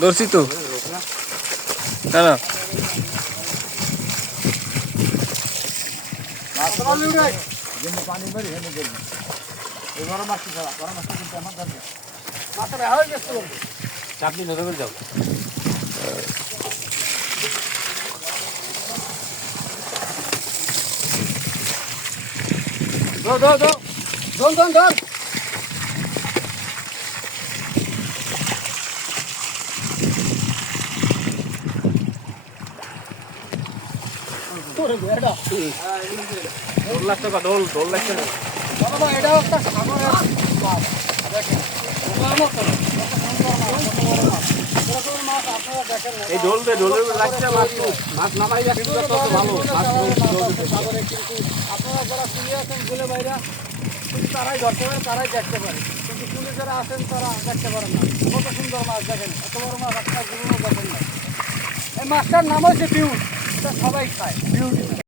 ধরছি তো না না পানি মারি হেনে দেবো এবার মাছ ছাড়া বড় মাছ কিন্তু আমার দরকার মাছটা হয়ে গেছে চাপনি ধরে করে যাও ধর ধর ধর ধর ধর ধর ঢোল লাগছে বা ঢোল ঢোল লাগছে বাবা এটা একটা সাগরের মাছ দেখেন এই ঢোল দে ঢোলের লাগছে মাছ মাছ নামাই যাচ্ছে তত ভালো মাছ সাগরে কিন্তু আপনারা যারা কুলি আছেন গুলে বাইরা শুধু তারাই ধরতে পারে তারাই দেখতে পারে কিন্তু কুলি যারা আছেন তারা দেখতে পারেন না কত সুন্দর মাছ দেখেন এত বড় মাছ আপনারা জীবনেও দেখেন না এই মাছটার নাম হচ্ছে বিউট এটা সবাই খায় বিউট